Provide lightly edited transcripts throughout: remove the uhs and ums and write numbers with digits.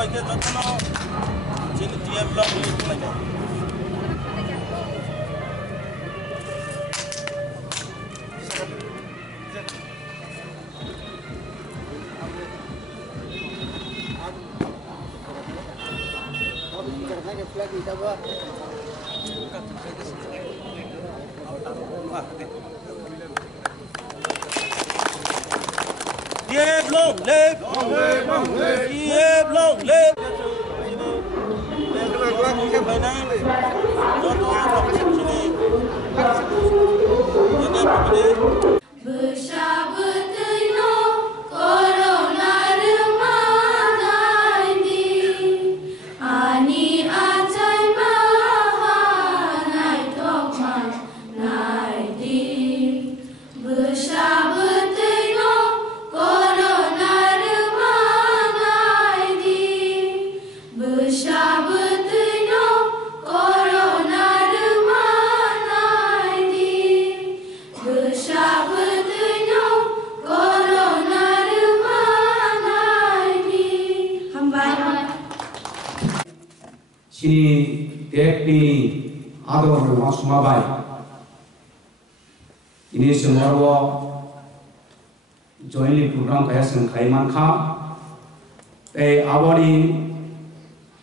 pakai jatuh no, jadi dia belum itu lagi. Dia belum lep, dia belum lep. Sini tekni ador masumabai. Ini semua jointly program kaya sengkaiman kha. Awali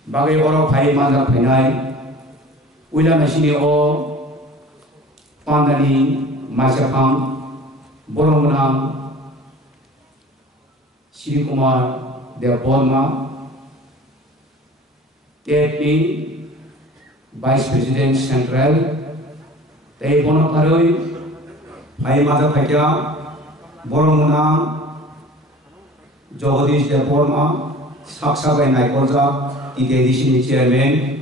bagai orang pai mandak penai. Ulah sini pandani masapang borongmenang Sri Kumar Deborma. TFP Vice President Central Taiwan Paroi Pai Mata Paja Boromuna Jogadish Deborma Saksa by Naikolza Edition Chairman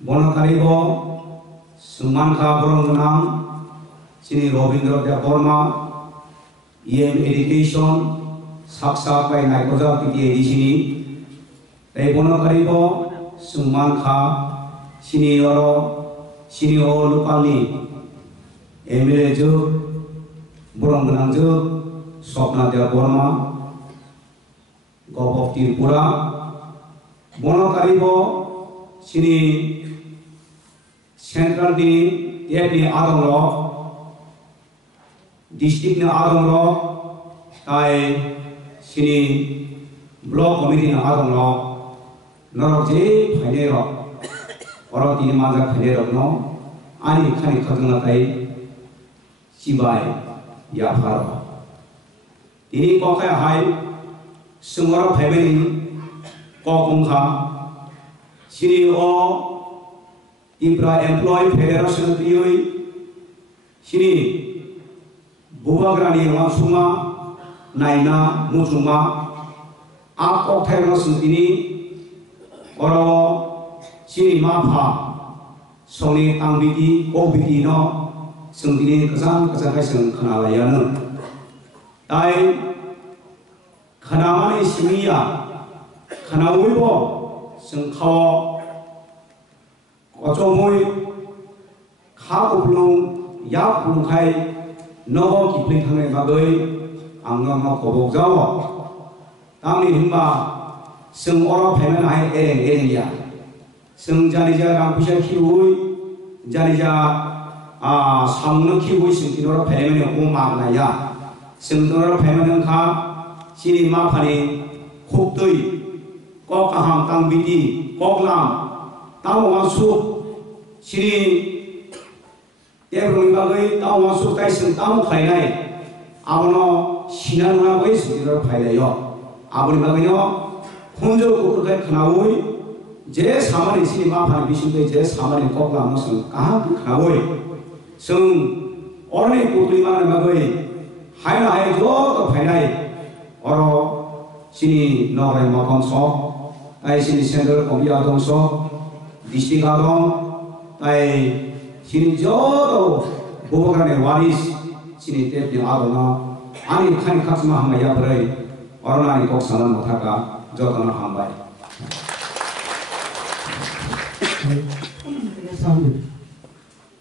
Bonakaribo Sumanka Boromuna Sini Robindra Deborma EM Education Saksa by Naikolza Edition Taiwan Karibo Sumanka Senior Lupali MLA Juk Burung Benang Juk Sopna Deborma Gop of Tirpura Bono Karibo Sini Central di TFP Adong Lo District na Adong Lo Tai Sini Block Committee na Adong Lo Norok je Phainero orang tini manjak Phainero no ani khani khadunga tai sibai ya pharo ini ko kha hai sungoro family ko kongkha sini Impra Employee Federation tioi sini bubagrani masuma naina musuma akok thai sini Oro sini mafa soni tangbiti obiti no sengdini kesan kai seng kanalayana tai kanamani simiya kanawibo sengkawo kocomoi khapulung ya pulungkai nogo kipling thangai bagai angno kobok jawo tangni himba Seng orang pemain hai ereng ya, seng jani ja rampusia kiui, jani ja samno kiui seng orang pemain yang umar ya, seng orang pemain yang kah sini mapani khuptui, kok kaham tang biti, kok lam, tahu masuk sini dia belum bagai tahu masuk tai seng tahu khainai, abono sinan bagai seng orang pemain yo, aboni bagai yo. 혼자 그렇게 가나오이 제 사만이 신이 마파는 비신도에 제 사만이 꼭라 무슨 까하기 가나오이 성 어른이 고들이만 마거이 하이나 하이 저도 파이나이 어로 신이 너의 마건소 아이 신이 센터 공비아동소 디스트릭아동 아이 신이 저도 보복간의 와리스 신이 때문에 아도나 아니 칸이 카스마 한마 야버려이 어른아니 꼭 사람 못할까 저거는 한 발.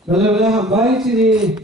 Kalau dah hambai sini